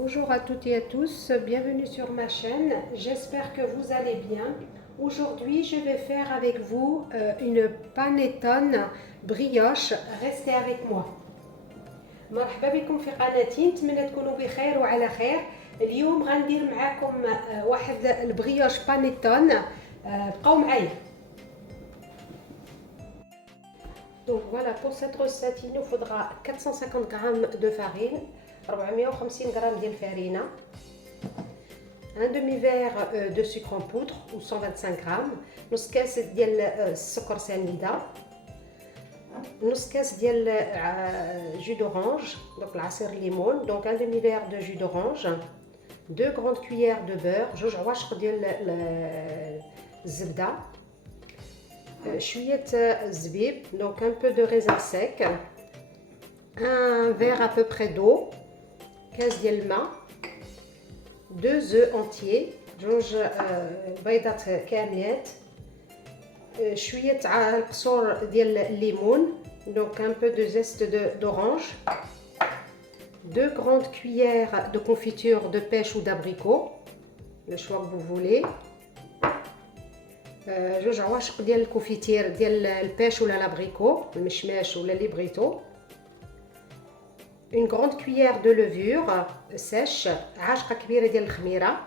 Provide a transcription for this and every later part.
Bonjour à toutes et à tous, bienvenue sur ma chaîne, j'espère que vous allez bien. Aujourd'hui je vais faire avec vous une panettone brioche, restez avec moi. مرحبا بكم في قناتي، نتمنى تكونوا بخير وعلى خير. اليوم غندير معاكم واحد البريوش بانيتون، بقاو معايا. Donc voilà, pour cette recette, il nous faudra 450 g de farine, 450 g ديال الفرينه، un demi-verre de sucre en poudre ou 125 g، نص كاس ديال السكر سنيده، نص كاس ديال jus d'orange، donc العصير الليمون، donc un demi-verre de jus d'orange، 2 grandes cuillères de beurre، جوج عواشق ديال الزبده، شويه الزبيب، donc un peu de raisin sec، un verre à peu près d'eau، كاس ديال الماء، 2 œufs entiers، جوج بيضات كاملات، شويه القصور ديال الليمون، donc un peu de zeste d'orange، 2 grandes cuillères de confiture de pêche ou d'abricot، le choix que vous voulez، جوج عواشق ديال الكوفيتير ديال البيش ولا لابريكو، المشماش ولا ليبريتو، une grande cuillère de levure sèche، عاشقه كبيره ديال الخميره،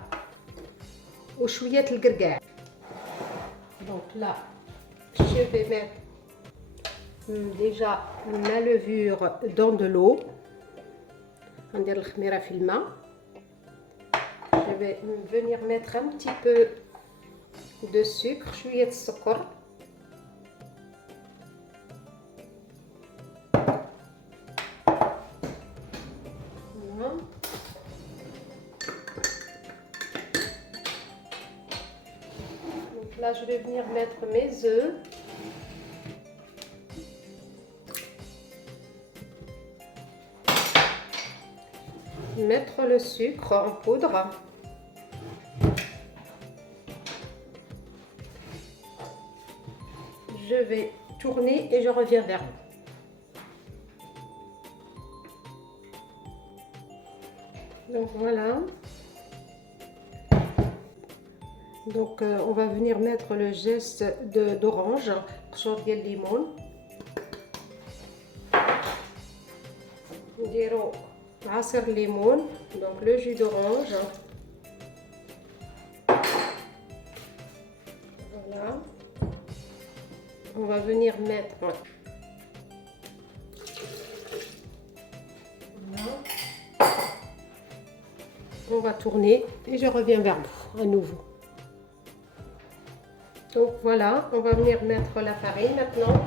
وشويه القرقاع. Donc là je vais mettre déjà ma levure dans de l'eau، غندير الخميره في الماء، je vais venir mettre un petit peu de sucre، شويه السكر، là je vais venir mettre mes œufs, mettre le sucre en poudre, je vais tourner et je reviens vers vous. Donc voilà. Donc on va venir mettre le geste d'orange، قشور ديال الليمون، نديرو عصير الليمون، donc le jus d'orange، voilà. On va venir mettre voilà. On va tourner et je reviens vers vous à nouveau. Donc voilà, on va venir mettre la farine maintenant.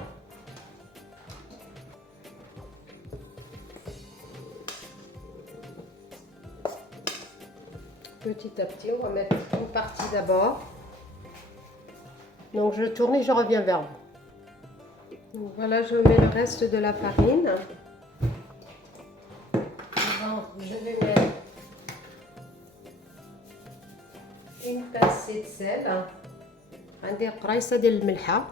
Petit à petit, on va mettre une partie d'abord. Donc je tourne et je reviens vers vous. Donc voilà, je mets le reste de la farine. Alors, je vais mettre une pincée de sel، عندي قرايصه ديال الملحه،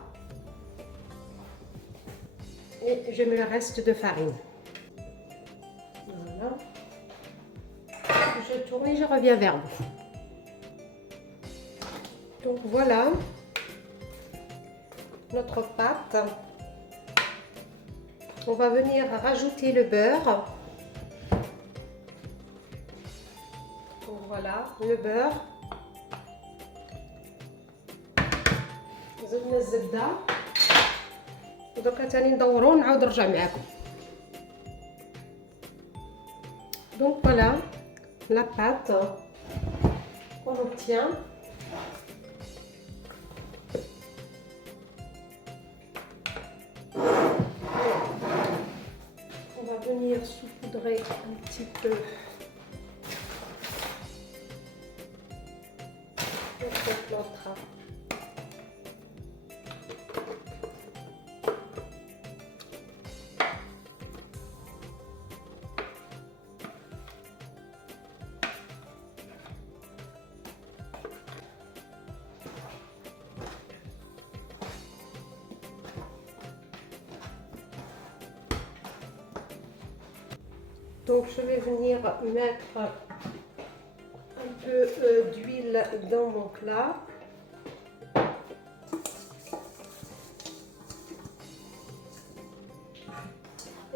et je mets le reste de farine. Voilà. Je tourne et je reviens vers vous. Donc voilà notre pâte. On va venir rajouter le beurre. Donc voilà le beurre. زدنا الزبده، ودركا تاني ندورو ونعاود نرجع معاكم. Donc voilà la pâte qu'on obtient. On va venir saupoudrer un petit peu notre plâtre. Donc je vais venir mettre un peu d'huile dans mon plat.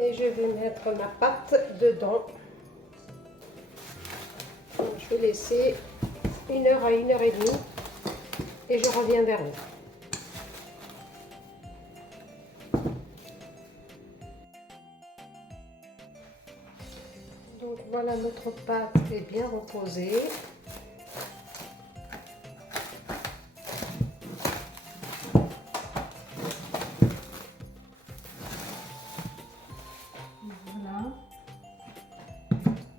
Et je vais mettre ma pâte dedans. Donc, je vais laisser 1 heure à 1 heure et demie et je reviens vers vous. Donc voilà, notre pâte est bien reposée. Voilà.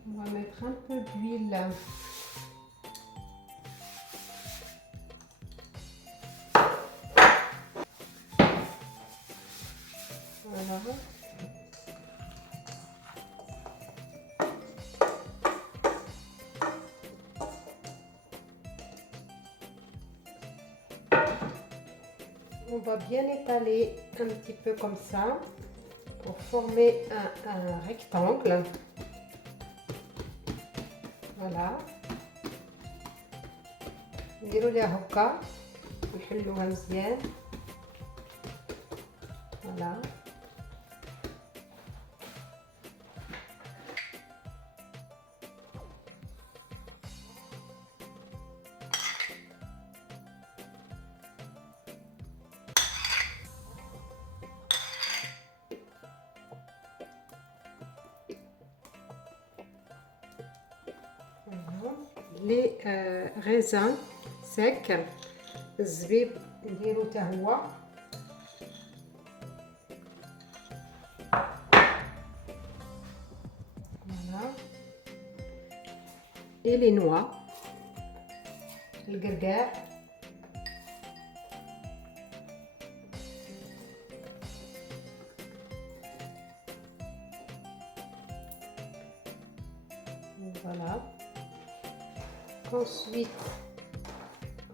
On va mettre un peu d'huile. Voilà. On va bien étaler un petit peu comme ça pour former un rectangle. Voilà. نديرو ليها هكا ونحلوها مزيان. Voilà. Les raisins secs, الزبيب نديرو حتى هو. Voilà. Et les noix, القرقاع. Voilà. Ensuite,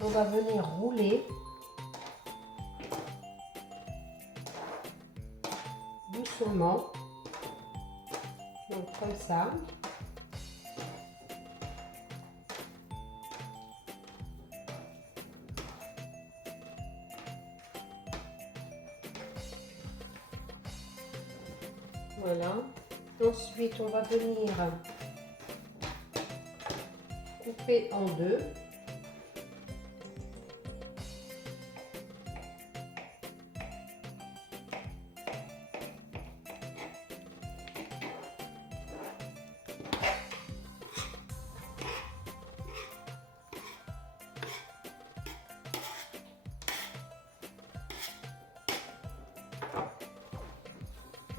on va venir rouler doucement, donc comme ça. Voilà. Ensuite, on va venir couper en deux.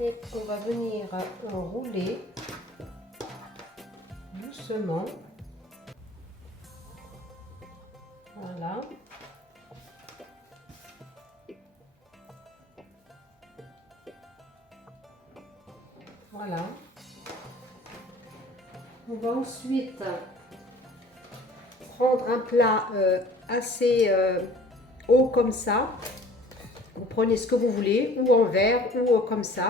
Et on va venir rouler doucement. Voilà. Voilà. On va ensuite prendre un plat assez haut comme ça. Vous prenez ce que vous voulez, ou en verre, ou comme ça.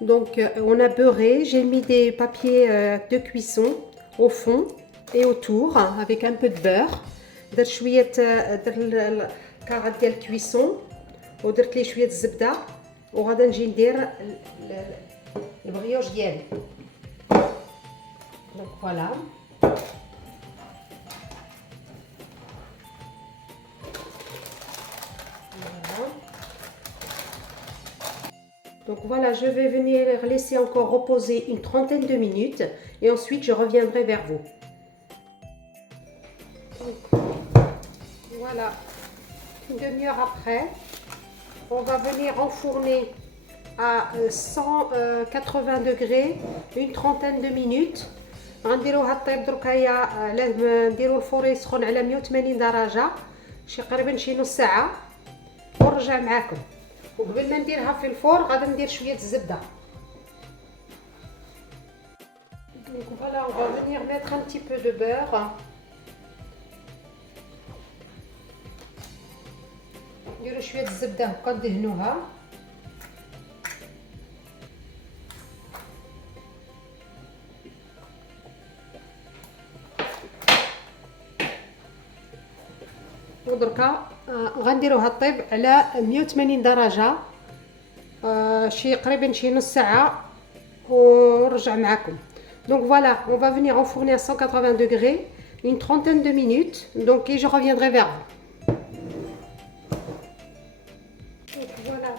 Donc, on a beurré. J'ai mis des papiers de cuisson au fond et autour, avec un peu de beurre. درت شوية الكارات ديال الكويسون ودرت ليه شوية الزبدة وغادا نجي ندير البغيوش ديالي. دونك فوالا. Donc voilà, je vais venir laisser encore reposer une trentaine de minutes et ensuite je reviendrai vers vous. Donc, voilà, une demi-heure après, on va venir enfourner à 180 degrés une trentaine de minutes. غنديروها طيب دركايا نديرو الفور يسخن على 180 درجة تقريبا شي نص ساعة ونرجع معاكم. وقبل ما نديرها في الفور غادي ندير شويه الزبده. Donc voilà, on va venir mettre un petit peu de beurre. نديرو شويه الزبده هكا ندهنوها. ودركا غنديروها طيب على 180 درجه شي قريبا شي نص ساعه ونرجع معكم. Donc voilà, on va venir enfourner à 180 degrés une trentaine de minutes, donc et je reviendrai vers vous. Donc voilà,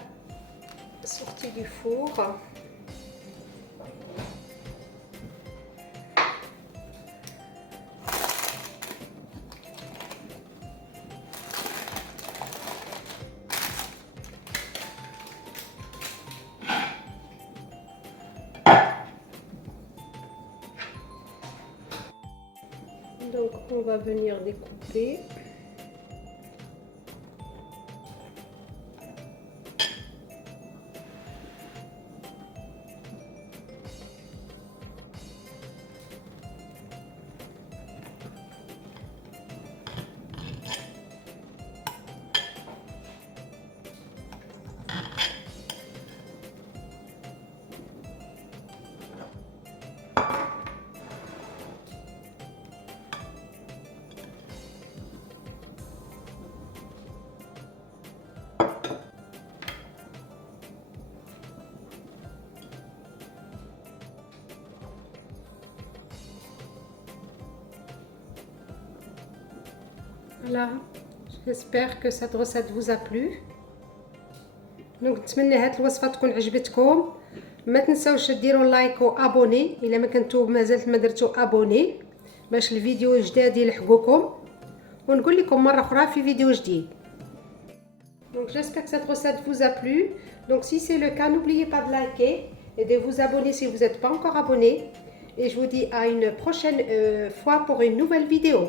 sortie du four. Donc on va venir découper. Voilà, j'espère que cette recette vous a plu. دونك نتمنى هاد الوصفه تكون عجبتكم. ما تنساوش ديروا لايك وابوني الا ما كنتو مازلت ما درتو ابوني باش الفيديو الجداد يلحقوكم، ونقول لكم مره اخرى في فيديو جديد. Donc j'espère que cette recette vous a plu. Donc si c'est le cas, n'oubliez pas de liker et de vous abonner si vous n'êtes pas encore abonné. Et je vous dis à une prochaine fois pour une nouvelle vidéo.